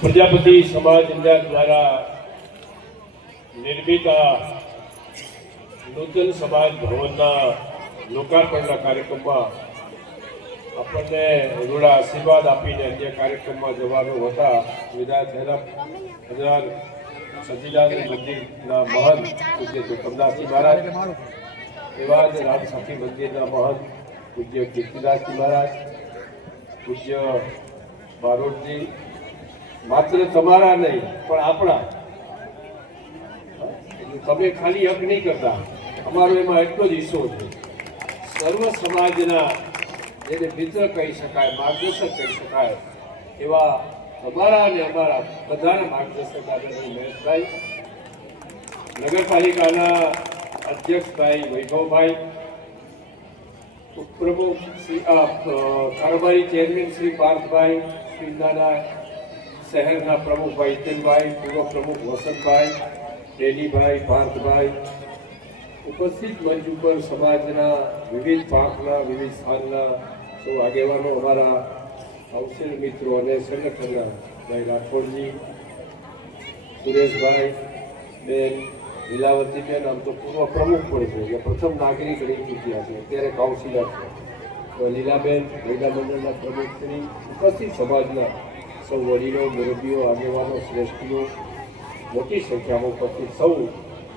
પ્રજાપતિ સમાજ અંજાર દ્વારા નિર્મિત નૂતન સમાજ ભવનના લોકાર્પણના કાર્યક્રમમાં આપણને રૂડા આશીર્વાદ આપીને અન્ય કાર્યક્રમમાં જવાનું હતા. વિદાય થયેલા સતીલાલ મંદિરના મહંત પૂજ્ય કમદાસજી મહારાજ, એવા જ રાજસાખી મંદિરના મહંત પૂજ્ય કીર્તિદાસજી મહારાજ, પૂજ્ય બારોટજી, માત્ર તમારા નહીં પણ આપણા, તમે ખાલી હક નહીં કરતા, અમારો એમાં એટલો જ હિસ્સો છે. સર્વ સમાજના જેને મિત્ર કહી શકાય, માર્ગદર્શક કહી શકાય, એવા અમારા અને અમારા બધાના માર્ગદર્શક આદરણીય મહેશભાઈ, નગરપાલિકાના અધ્યક્ષભાઈ વૈભવભાઈ, ઉપપ્રમુખ શ્રી કારોબારી ચેરમેન શ્રી પાર્થભાઈ શ્રીનાના, શહેરના પ્રમુખભાઈ હિતેનભાઈ, પૂર્વ પ્રમુખ વસંતભાઈ, ડેનીભાઈ, પાર્થભાઈ, ઉપસ્થિત મંચ ઉપર સમાજના વિવિધ પાંખના વિવિધ સ્થાનના સૌ આગેવાનો, અમારા અવસર મિત્રો અને સંગઠનના ભાઈ રાઠોડજી, સુરેશભાઈ બેન, લીલાવતીબેન, આમ તો પૂર્વ પ્રમુખ પણ છે, જે પ્રથમ નાગરિક રહી ચૂક્યા છે, અત્યારે કાઉન્સિલર છે, તો લીલાબેન, મહિલા મંડળના પ્રમુખશ્રી, ઉપસ્થિત સમાજના સૌ વડીલો, મુરબ્બીઓ, આગેવાનો, શ્રેષ્ઠીઓ, મોટી સંખ્યામાં ઉપસ્થિત સૌ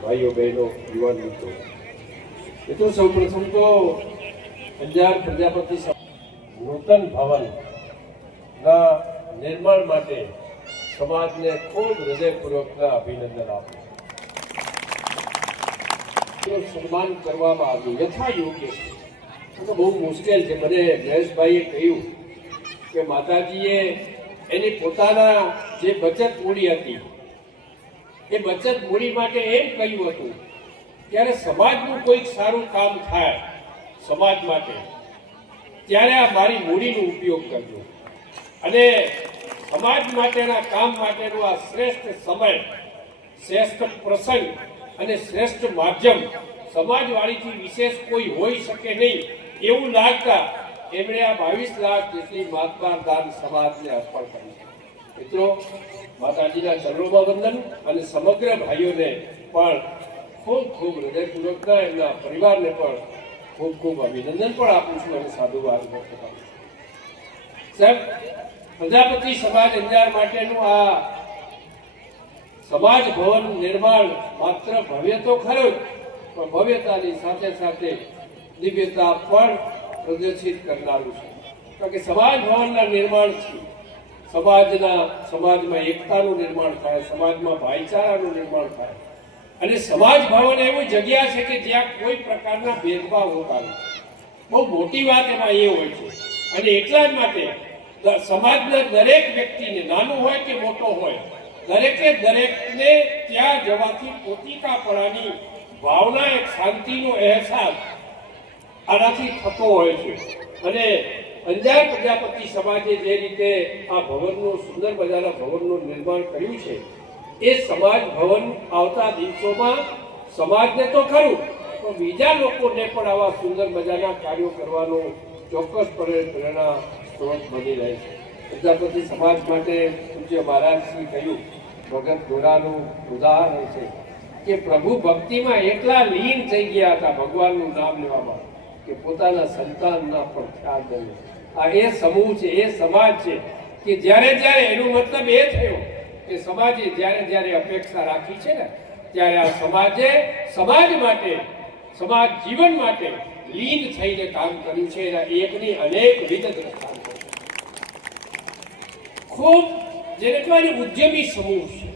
ભાઈઓ બહેનો, યુવાન મિત્રો, એ તો સૌ પ્રથમ તો અંજાર પ્રજાપતિ નૂતન ભવનના નિર્માણ માટે સમાજને ખૂબ હૃદયપૂર્વકના અભિનંદન આપું. સન્માન કરવામાં આવ્યું યથા યોગ્ય છે, તો બહુ મુશ્કેલ છે. મને મહેશભાઈએ કહ્યું કે માતાજીએ એની પોતાના જે બચત મૂડી હતી, એ બચત મૂડી માટે એમ કહ્યું હતું, ત્યારે સમાજનું કોઈક સારું કામ થાય સમાજ માટે, ત્યારે આ મારી મૂડીનો ઉપયોગ કરજો, અને સમાજ માટેના કામ માટેનો આ શ્રેષ્ઠ સમય, શ્રેષ્ઠ પ્રસંગ અને શ્રેષ્ઠ માધ્યમ સમાજવાળીથી વિશેષ કોઈ હોઈ શકે નહીં એવું લાગતા એમણે આ 22 લાખ જેટલી માતબાર દાન સમાજને અર્પણ કરી. મિત્રો, માતાજીના ચરણોમાં વંદન, અને સમગ્ર ભાઈઓને પણ ખૂબ ખૂબ હૃદયપૂર્વકના, એમના પરિવારને પણ ખૂબ ખૂબ અભિનંદન પણ આપું છું અને સાધુવાદ વ્યક્ત કરું છું. સાહેબ, પ્રજાપતિ સમાજ અંજાર માટેનું આ સમાજ ભવન નિર્માણ માત્ર ભવ્ય તો ખરું, પણ ભવ્યતાની સાથે સાથે દિવ્યતા પણ પ્રદર્શિત કરનારું છે. કારણ કે સમાજ ભવનના નિર્માણથી સમાજમાં એકતાનું નિર્માણ થાય, સમાજમાં ભાઈચારાનું નિર્માણ થાય, અને સમાજ ભવન એવી જગ્યા છે કે જ્યાં કોઈ પ્રકારના ભેદભાવ હોતા નથી. બહુ મોટી વાત એમાં એ હોય છે, અને એટલા જ માટે સમાજના દરેક વ્યક્તિને, નાનું હોય કે મોટો હોય, દરેકને ત્યાં જવાથી પોતિકાપણાની ભાવના, એક શાંતિનો અહેસાસ આનાથી થતો હોય છે. અને અંજાર પ્રજાપતિ સમાજે જે રીતે આ ભવનનું, સુંદર મજાના ભવનનું નિર્માણ કર્યું છે, એ સમાજ ભવન આવતા દિવસોમાં સમાજને તો ખરું, પણ બીજા લોકોને પણ આવા સુંદર મજાના કાર્યો કરવાનો ચોક્કસપણે પ્રેરણા સ્ત્રોત બની રહે છે. પ્રજાપતિ સમાજ માટે પૂજ્ય મહારાજશ્રી કહ્યું, ભગત ગોરાનું ઉદાહરણ છે કે પ્રભુ ભક્તિમાં એટલા લીન થઈ ગયા હતા ભગવાનનું નામ લેવામાં, કે પોતાના સંતાનના પણ ખ્યાલ કર્યો. આ એ સમૂહ છે, એ સમાજ છે કે જ્યારે એનો મતલબ એ થયો કે સમાજે જ્યારે અપેક્ષા રાખી છે ને, ત્યારે આ સમાજે સમાજ માટે, સમાજ જીવન માટે લીન થઈને કામ કર્યું છે. એના એકની અનેક વિધ કામ કર્યું. ખૂબ જેને કહેવાય ઉદ્યમી સમૂહ છે.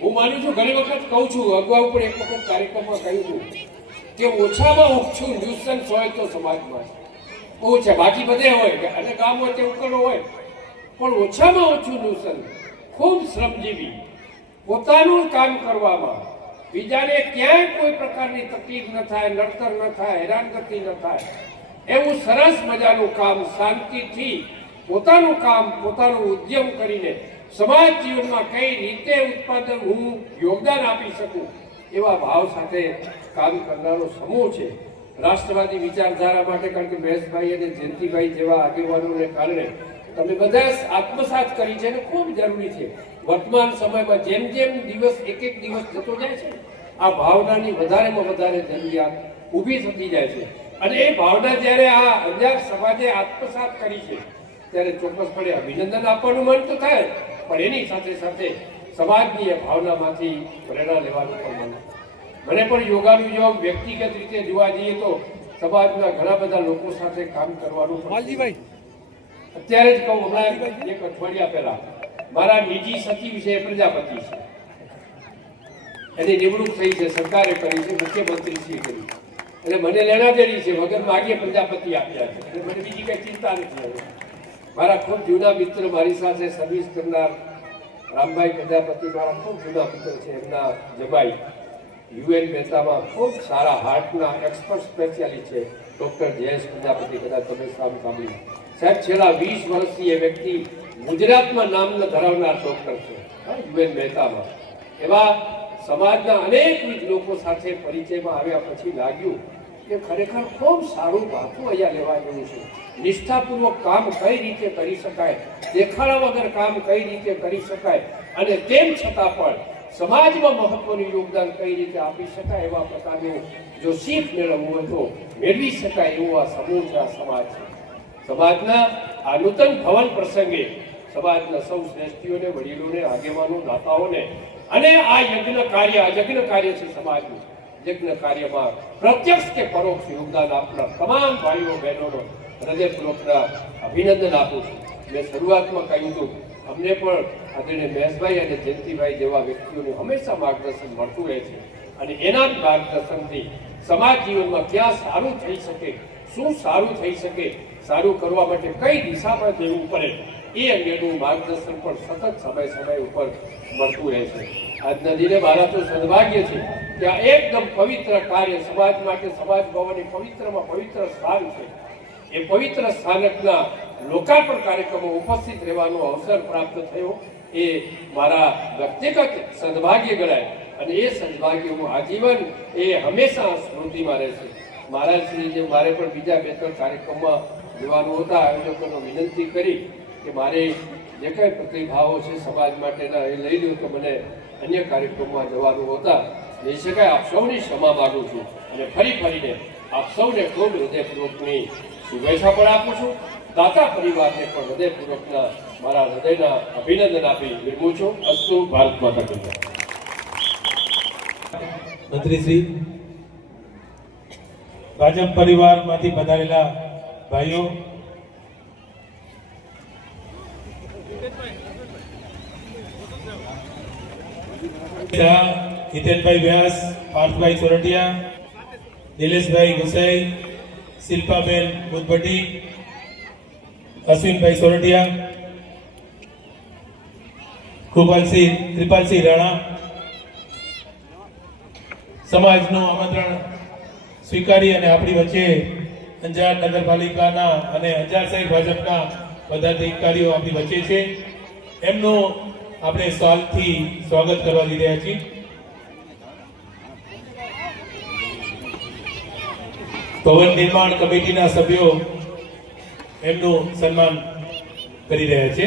હું માનું છું, ઘણી વખત કહું છું, અગાઉ પણ એક વખત કાર્યક્રમમાં કહ્યું હતું કે ઓછામાં ઓછું ન્યુસન્સ હોય તો સમાજમાં બહુ છે, બાકી બધે હોય, અને ગામ હોય તે ઉકળો હોય, પણ ઓછામાં ઓછું ન્યુસન્સ, ખૂબ શ્રમજીવી, પોતાનું કામ કરવામાં, બીજાને ક્યાંય કોઈ પ્રકારની તકલીફ ન થાય, નડતર ન થાય, હેરાનગતિ ન થાય, એવું સરસ મજાનું કામ શાંતિથી પોતાનું કામ, પોતાનું ઉદ્યમ કરીને સમાજ જીવનમાં કઈ રીતે ઉત્પાદન હું યોગદાન આપી શકું, એવા ભાવ સાથે કામ કરનારો સમૂહ છે. રાષ્ટ્રવાદી વિચારધારા માટે, કારણ કે મહેશભાઈ અને જયંતિભાઈ જેવા આગેવાનોને કારણે તમે બધા આત્મસાત કરી છે અને ખૂબ જરૂરી છે. વર્તમાન સમયમાં જેમ જેમ દિવસ એક દિવસ જતો જાય છે, આ ભાવનાની વધારેમાં વધારે જરૂરિયાત ઊભી થતી જાય છે. અને એ ભાવના જ્યારે આ અંજાર સમાજે આત્મસાત કરી છે ત્યારે ચોક્કસપણે અભિનંદન આપવાનું મન તો થાય, પણ એની સાથે સાથે સમાજની એ ભાવનામાંથી પ્રેરણા લેવાનું પણ મન. મને પણ યોગાનું યોગ વ્યક્તિગત રીતે જોવા જઈએ તો સમાજના ઘણા બધા લોકો સાથે કામ કરવાનું. અત્યારે જ કહું, હમણાં એક અઠવાડિયા પહેલા મારા નિજી સચિવ છે પ્રજાપતિ છે, એની નિમણૂક થઈ છે, સરકારે કરી છે, મુખ્યમંત્રીશ્રીએ કરી, એટલે મને લેણાદેણી છે, વગર માગે પ્રજાપતિ આપ્યા છે, એટલે મને બીજી કઈ ચિંતા નથી. મારા ખૂબ જૂના મિત્ર મારી સાથે સર્વિસ કરનાર રામભાઈ પ્રજાપતિ મારા ખૂબ જૂના મિત્ર છે. એમના જમાઈ યુએન મહેતામાં ખૂબ સારા હાર્ટના એક્સપર્ટ સ્પેશિયાલિસ્ટ છે ડૉક્ટર જયેશ પ્રજાપતિ. કદાચ તમે સાંભળ્યું સાહેબ, છેલ્લા 20 વર્ષથી એ વ્યક્તિ ગુજરાતમાં નામ ધરાવનાર ડૉક્ટર છે યુએન મહેતામાં. એવા સમાજના અનેકવિધ લોકો સાથે પરિચયમાં આવ્યા પછી લાગ્યું કે ખરેખર ખૂબ સારું વાતું અહીંયા લેવા જેવું છે. નિષ્ઠાપૂર્વક કામ કઈ રીતે કરી શકાય, દેખાડા વગર કામ કઈ રીતે કરી શકાય, અને તેમ છતાં પણ સમાજમાં મહત્વનું યોગદાન કઈ રીતે આપી શકાય, એવા પ્રકારનું જો શીખ મેળવવું હોય તો મેળવી શકાય એવો આ સમૂહ છે, આ સમાજ છે. સમાજના આ નૂતન ભવન પ્રસંગે સમાજના સૌ શ્રેષ્ઠીઓને, વડીલોને, આગેવાનો, દાતાઓને અને આ યજ્ઞ કાર્ય છે સમાજનું. યજ્ઞ કાર્યમાં પ્રત્યક્ષ કે પરોક્ષ યોગદાન આપનાર તમામ ભાઈઓ બહેનોનો હૃદયપૂર્વકના અભિનંદન આપું છું. મેં શરૂઆતમાં કહ્યું હતું, અમને પણ આદરણીય મહેશભાઈ અને જયંતિભાઈ જેવા વ્યક્તિઓનું હંમેશા માર્ગદર્શન મળતું રહે છે, અને એના જ માર્ગદર્શનથી સમાજ જીવનમાં ક્યાં સારું થઈ શકે, શું સારું થઈ શકે, સારું કરવા માટે કઈ દિશામાં જવું પડે, એ અંગેનું માર્ગદર્શન પણ સતત સમય ઉપર મળતું રહે છે. આજના દિને મારા તો સદભાગ્ય છે કે આ એકદમ પવિત્ર કાર્ય સમાજ માટે સમાજ ભવન એ પવિત્રમાં પવિત્ર સ્થાન છે. એ પવિત્ર સ્થાનકના લોકાર્પણ કાર્યક્રમમાં ઉપસ્થિત રહેવાનો અવસર પ્રાપ્ત થયો એ મારા વ્યક્તિગત સદભાગ્ય ગણાય, અને એ સદભાગ્ય હું આજીવન એ હંમેશા સ્મૃતિમાં રહેશે. મહારાજશ્રી જે મારે પણ બીજા 2-3 કાર્યક્રમમાં જવાનું હતા, આયોજકોને વિનંતી કરી કે મારે જે કંઈ પ્રતિભાવો છે સમાજ માટેના એ લઈ લ્યો, તો મને અન્ય કાર્યક્રમમાં જવાનું હતા, લઈ શકાય. આપ સૌની ક્ષમા માગું છું, અને ફરીને આપ સૌને ખૂબ હૃદયપૂર્વકની શુભેચ્છા પણ આપું છું. દાતા પરિવારને પણ હૃદયપૂર્વકના મારા હૃદયના અભિનંદન આપી વિરમું છું. અસ્તુ. ભારત માતા કી જય. મંત્રીશ્રી, ભાજપ પરિવારમાંથી પધારેલા ભાઈઓ, હિતેનભાઈ વ્યાસ, પાર્થભાઈ સોરઠિયા, નિલેશભાઈ ગુસાઈ, શિલ્પાબેન બુદ્ધભટ્ટી, અશ્વિનભાઈ સોરઠિયા, કૃપાલસિંહ રાણા, સમાજનું આમંત્રણ સ્વીકારી અને આપણી વચ્ચે અંજાર નગરપાલિકાના અને અંજાર શહેર ભાજપના પદાધિકારીઓ આપણી વચ્ચે છે. એમનું આપણે સાલથી સ્વાગત કરવા જઈ રહ્યા છીએ. ભવન નિર્માણ કમિટીના સભ્યો એમનું સન્માન કરી રહ્યા છે.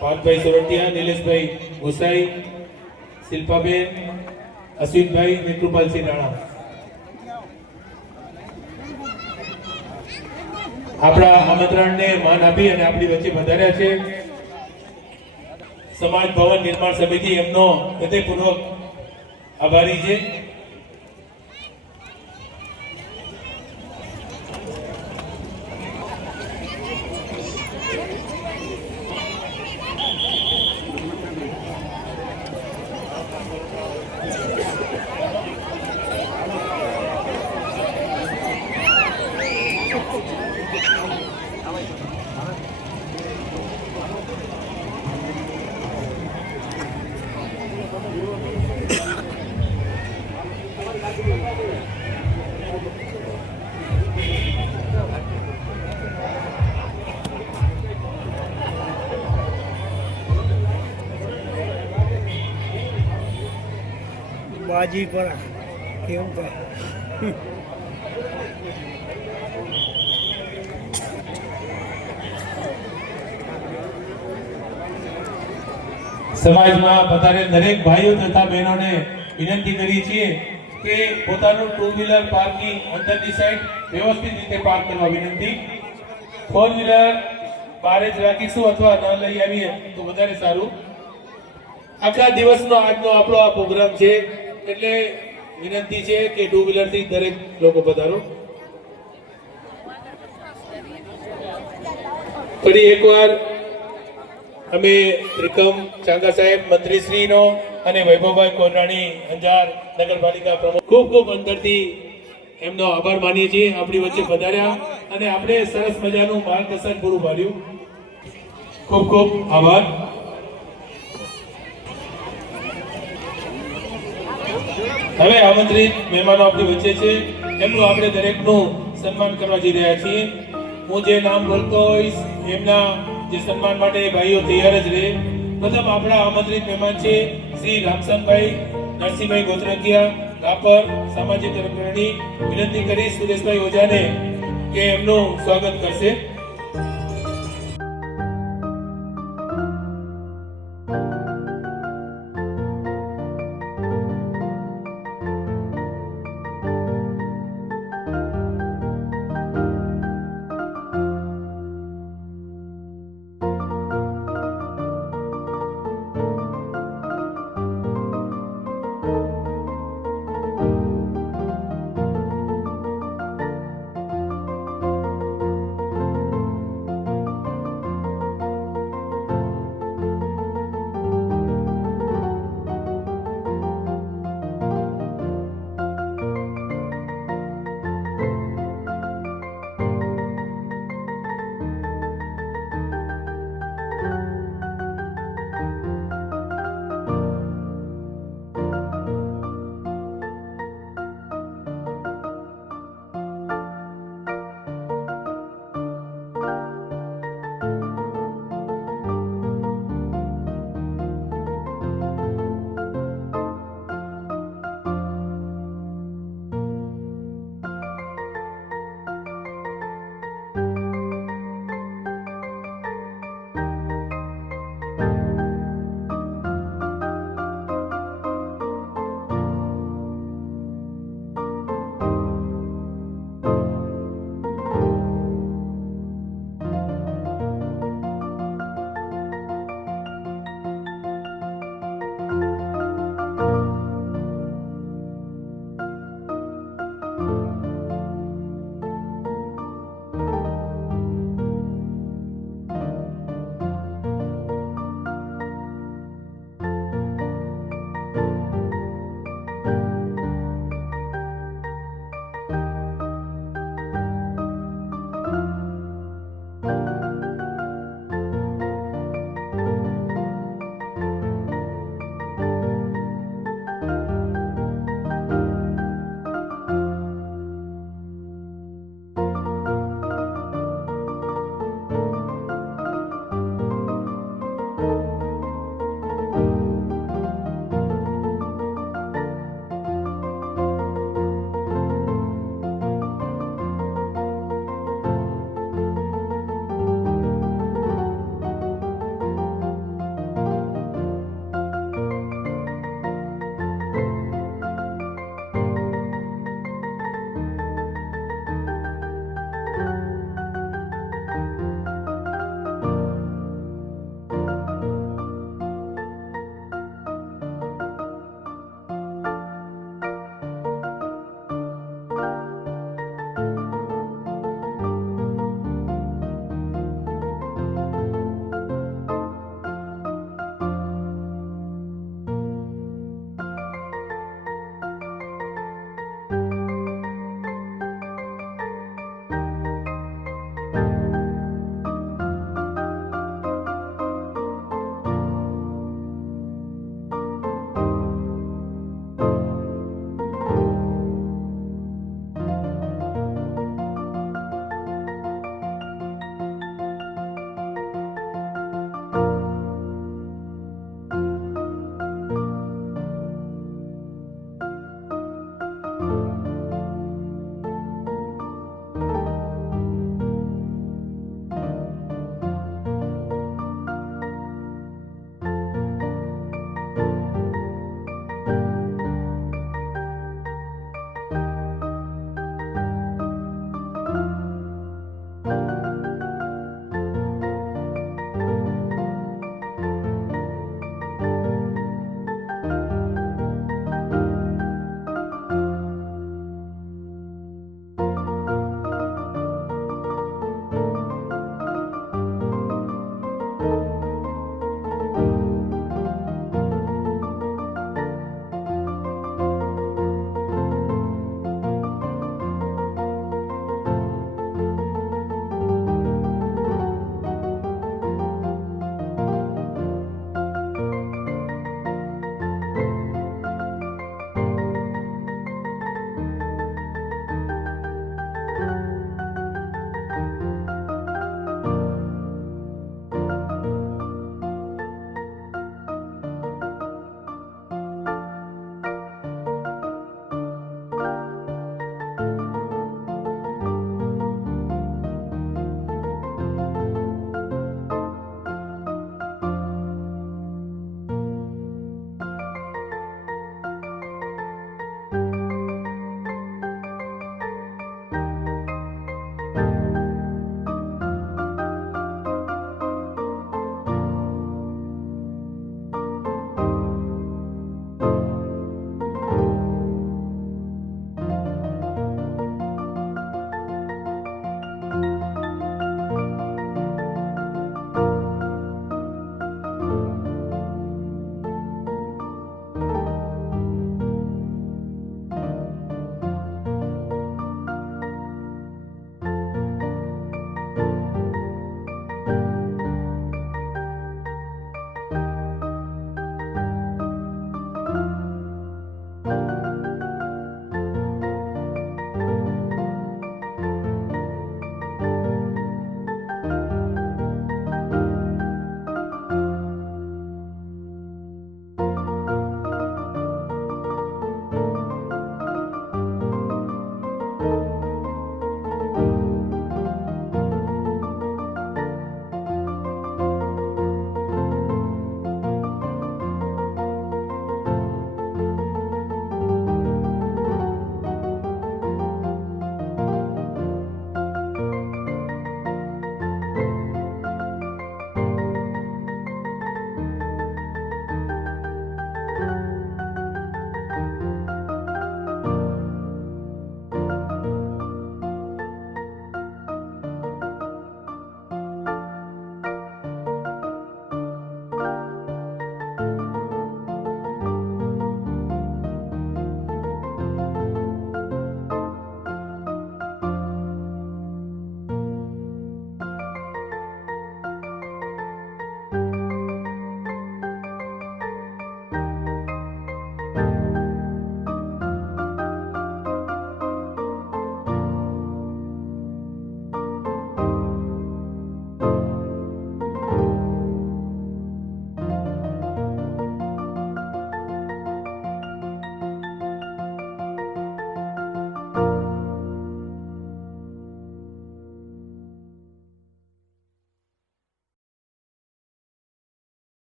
પાર્થભાઈ સોરઠિયા, નિલેશભાઈ ગુસાઈ, શિલ્પાબેન, અશ્વિનભાઈ અને કૃપાલસિંહ રાણા આપણા આમંત્રણને માન આપી અને આપણી વચ્ચે વધાર્યા છે. સમાજ ભવન નિર્માણ સમિતિ એમનો હૃદયપૂર્વક આભારી છે. બાજી પર કેવું કહે સમાજમાં પધારેલ દરેક ભાઈઓ તથા બહેનોને વિનંતી કરી છીએ કે પોતાનું ટુ વ્હીલર પાર્કિંગ અંદરની સાઈડ વ્યવસ્થિત રીતે પાર્ક કરવા વિનંતી. ફોર વ્હીલર બહાર જ રાખીશું અથવા ન લઈ આવીએ તો વધારે સારું. આખા દિવસનો આજનો આપણો આ પ્રોગ્રામ છે એટલે વિનંતી છે કે ટુ વ્હીલર થી દરેક લોકો પધારો. ફરી એકવાર અમે ત્રિકમ ચાંગા સાહેબ મંત્રીશ્રીનો અને વૈભવભાઈ કોરરાણી અંજાર નગરપાલિકા પ્રમુખ ખૂબ ખૂબ અંતરથી એમનો આભાર માનીએ છીએ. આપણી વચ્ચે પધાર્યા અને આપણે સરસ મજાનું માર્ગદર્શન પૂરું પાડ્યું. ખૂબ ખૂબ આભાર. હવે આમંત્રિત મહેમાનો આપણી વચ્ચે છે એમનું આપણે દરેકનું સન્માન કરવા જઈ રહ્યા છીએ. હું જે નામ બોલતો હોઈશ એમના જે સન્માન માટે ભાઈઓ તૈયાર જ રહે. પ્રથમ આપણા આમંત્રિત મહેમાન છે શ્રી રામસનભાઈ નરસિંહભાઈ ગોત્રકિયા રાપર સામાજિક અગ્રણી. વિનંતી કરી સુરેશભાઈ ઓઝાને કે એમનું સ્વાગત કરશે.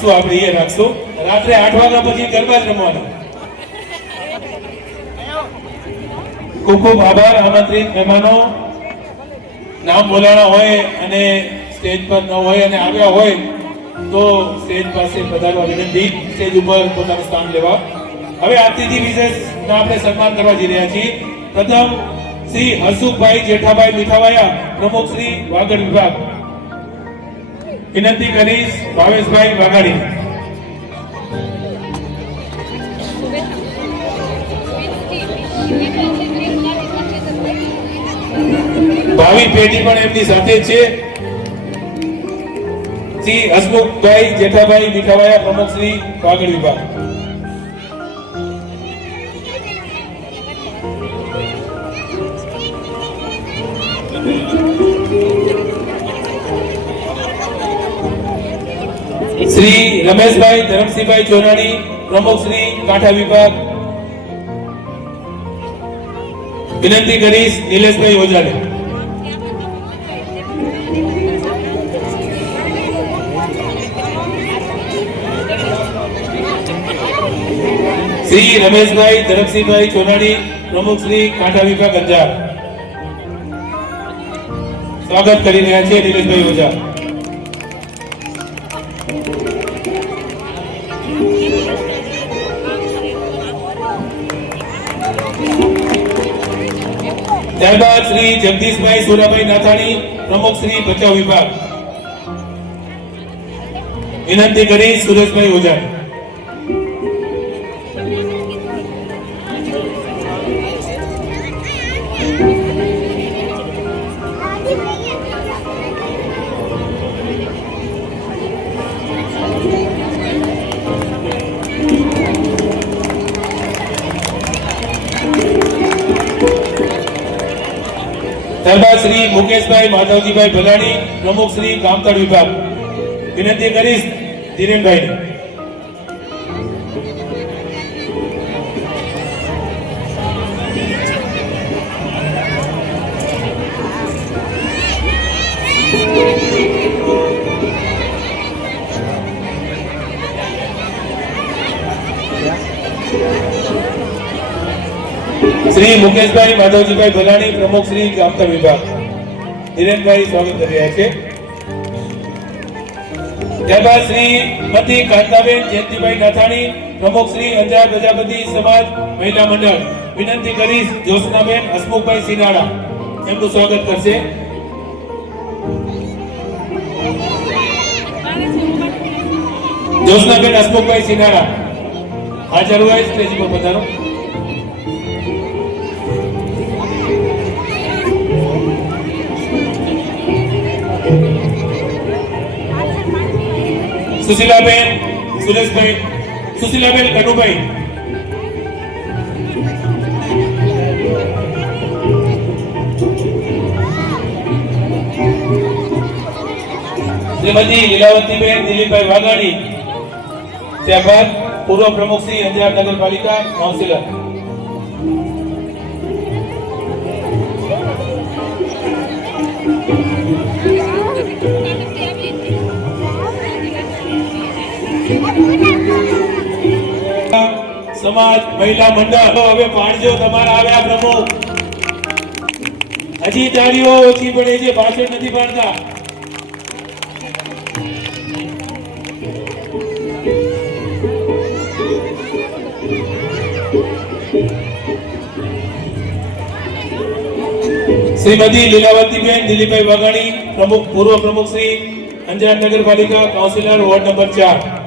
રાખશું, આપણે એ રાખશું. રાત્રે 8 વાગ્યા પછી ગરબા જ રમવાના. ખૂબ ખૂબ આભાર. આમંત્રિત મહેમાનો નામ બોલાણા હોય અને સ્ટેજ પર ન હોય અને આવ્યા હોય તો સ્ટેજ પાસે પધારવા વિનંતી, સ્ટેજ ઉપર પોતાનું સ્થાન લેવા. હવે અતિથિ વિશેષના આપણે સન્માન કરવા જઈ રહ્યા છીએ. પ્રથમ શ્રી હસુખભાઈ જેઠાભાઈ મીઠાવાયા, પ્રમુખ શ્રી વાગડ વિભાગ. વિનંતી કરીશ ભાવેશભાઈ વાઘાણી. ભાવિ પેઢી પણ એમની સાથે છે. શ્રી હસમુખભાઈ જેઠાભાઈ મીઠાવાયા, પ્રમુખ શ્રી વાગડ વિભાગ. શ્રી રમેશભાઈ ધરમસિંહભાઈ ચોરાણી, પ્રમુખ શ્રી કાંઠા વિભાગ. વિનંતી કરીશ નિલેશભાઈ ઓજાને. શ્રી રમેશભાઈ ધરમસિંહભાઈ ચોરાણી, પ્રમુખ શ્રી કાંઠા વિભાગ અંજાર. સ્વાગત કરી રહ્યા છે નિલેશભાઈ ઓજા. ત્યારબાદ શ્રી જગદીશભાઈ સુરાભાઈ નાથાણી, પ્રમુખ શ્રી બચાવ વિભાગ. વિનંતી કરી સુરેશભાઈ ઓજાણી. ત્યારબાદ શ્રી મુકેશભાઈ માધવજીભાઈ ભલાણી, પ્રમુખ શ્રી કામતળ વિભાગ. વિનંતી કરીશ ધીરેનભાઈ. શ્રી મુકેશભાઈ માધવજીભાઈ ભલાણી, પ્રમુખ શ્રી કામતળ વિભાગ. ધીરેનભાઈ સ્વાગત કરી રહ્યા છે. ત્યારબાદ શ્રી મતી કાંતાબેન જયંતિભાઈ નાથાણી, પ્રમુખ શ્રી અંજાર પ્રજાપતિ સમાજ મહિલા મંડળ. વિનંતી કરીશ જ્યોત્સનાબેન હસમુખભાઈ સિનાળા, એમનું સ્વાગત કરશે. જ્યોત્સનાબેન હસમુખભાઈ સિનાળા હાજર હોય સ્ટેજ પર પધારો. સુશીલાબેન સુરેશભાઈ, સુશીલાબેન કનુભાઈ. શ્રીમતી લીલાવતીબેન દિલીપભાઈ વાઘાણી. ત્યારબાદ પૂર્વ પ્રમુખ શ્રી અંજાર નગરપાલિકા કાઉન્સિલર. સમાજ મહિલા મંડળ. હવે પાડજો તમારા આવ્યા પ્રમુખ. હજી તાળીઓ ઓછી પડે છે, ભાષણ નથી પાડતા. શ્રીમતી લીલાવતીબેન દિલીપભાઈ વાઘાણી, પ્રમુખ પૂર્વ પ્રમુખ શ્રી અંજાર નગરપાલિકા કાઉન્સિલર વોર્ડ નંબર 4.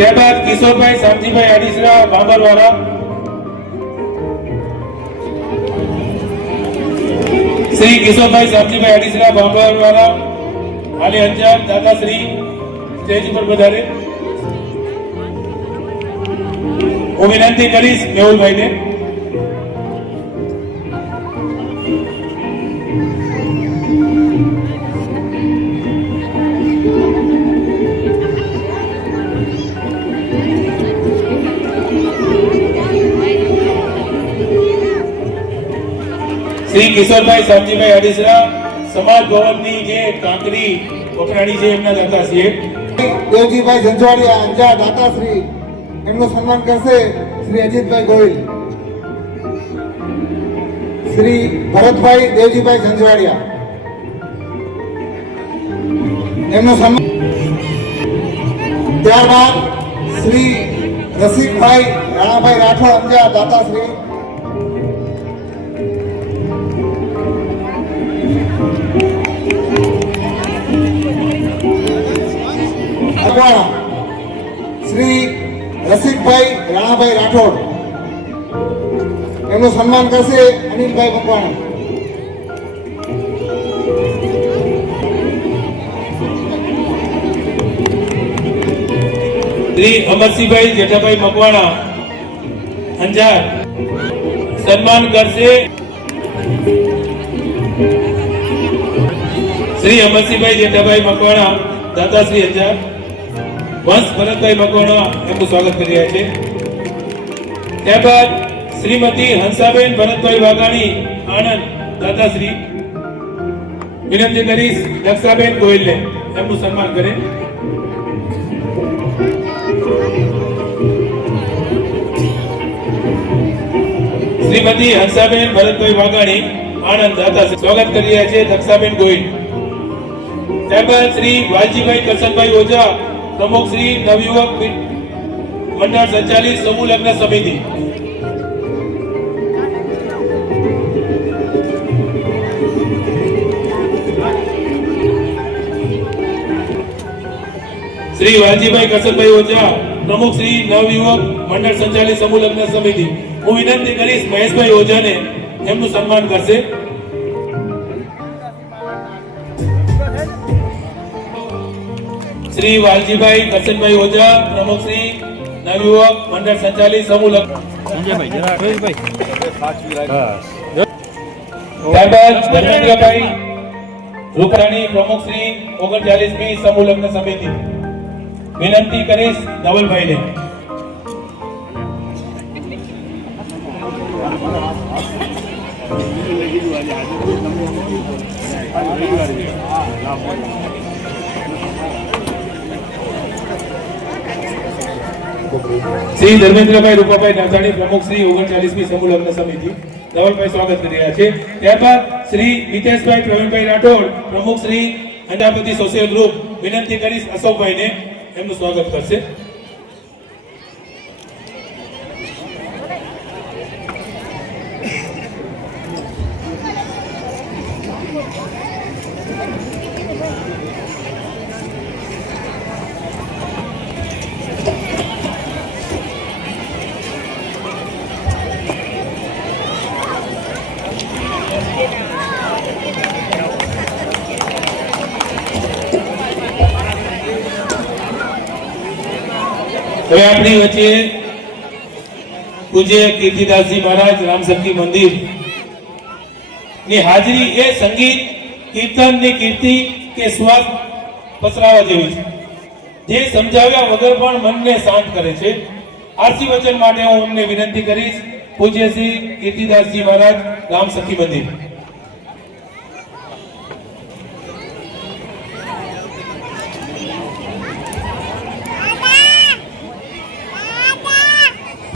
ત્યારબાદ કિશોરભાઈ શામજીભાઈ આડીસરા બાબરવાળા, શ્રી કિશોરભાઈ શામજીભાઈ આડીસરા બાબરવાળા હાલે અંજાર દાદાશ્રી સ્ટેજ ઉપર પધારે. હું વિનંતી કરીશ મેહુલભાઈને. શ્રી કિશોરભાઈ શામજીભાઈ આડીસરા સમાજ ભવનની જે કાંકરી વપરાણી છે એમના દાતાશ્રીએ. દેવજીભાઈ ઝંઝવાડિયા અંજાર દાતાશ્રી એમનું સન્માન કરશે શ્રી અજીતભાઈ ગોહિલ. શ્રી ભરતભાઈ દેવજીભાઈ ઝંઝવાડિયા એમનું સન્માન. ત્યારબાદ શ્રી રસિકભાઈ રાણાભાઈ રાઠોડ અંજાર દાતાશ્રી. શ્રી રસિકભાઈ રાણાભાઈ રાઠોડ એમનું સન્માન કરશે અનિલભાઈ મકવાણા. શ્રી અમરસિંહભાઈ જેઠાભાઈ મકવાણા અંજાર સન્માન કરશે શ્રી અમરસિંહભાઈ જેઠાભાઈ મકવાણા દાતાશ્રી અંજાર. વંશ ભરતભાઈ મકવાણા એમનું સ્વાગત કરી રહ્યા છે. ત્યારબાદ શ્રીમતી હંસાબેન ભરતભાઈ વાઘાણી આણંદ દાતાશ્રી. વિનંતી કરીશ દક્ષાબેન ગોયલને એમનું સન્માન કરે. શ્રીમતી હંસાબેન ભરતભાઈ વાઘાણી આણંદ દાતાશ્રી સ્વાગત કરી રહ્યા છે દક્ષાબેન ગોયલ. ત્યારબાદ શ્રી વાલજીભાઈ કરશનભાઈ ઓઝા પ્રમુખ શ્રી નવયુવક મંડળ સંચાલિત સમૂહ લગ્ન સમિતિ. શ્રી વાલજીભાઈ કરશનભાઈ ઓઝા પ્રમુખ શ્રી નવયુવક મંડળ સંચાલિત સમૂહ લગ્ન સમિતિ. હું વિનંતી કરીશ મહેશભાઈ ઓઝાને એમનું સન્માન કરશે. શ્રી વાલજીભાઈ કરશનભાઈ ઓઝા પ્રમુખ શ્રી નવયુવક મંડળ સંચાલિત સમૂહ લગ્ન. ત્યારબાદ ધર્મેન્દ્રભાઈ રૂપાણી પ્રમુખ શ્રી 39મી સમૂહ લગ્ન સમિતિ. વિનંતી કરીશ ધવલભાઈને. શ્રી ધર્મેન્દ્રભાઈ રૂપાભાઈ નાથાણી પ્રમુખ શ્રી 39મી સમૂહ લગ્ન સમિતિ. ધવલભાઈ સ્વાગત કરી રહ્યા છે. ત્યારબાદ શ્રી નીતેશભાઈ પ્રવીણભાઈ રાઠોડ પ્રમુખ શ્રી અંજાપતિ સોશિયલ ગ્રુપ. વિનંતી કરીશ અશોકભાઈને એમનું સ્વાગત કરશે. હવે આપણી વચ્ચે પૂજ્ય કીર્તિદાસજી મહારાજ રામસખી મંદિર ની હાજરી એ સંગીત કીર્તન ની કીર્તિ કે સ્વાદ પસરાવા જેવી છે, જે સમજાવ્યા વગર પણ મનને શાંત કરે છે. આરસી વચન માટે હું અમને વિનંતી કરીશ પૂજ્ય શ્રી કીર્તિદાસજી મહારાજ રામસખી મંદિર.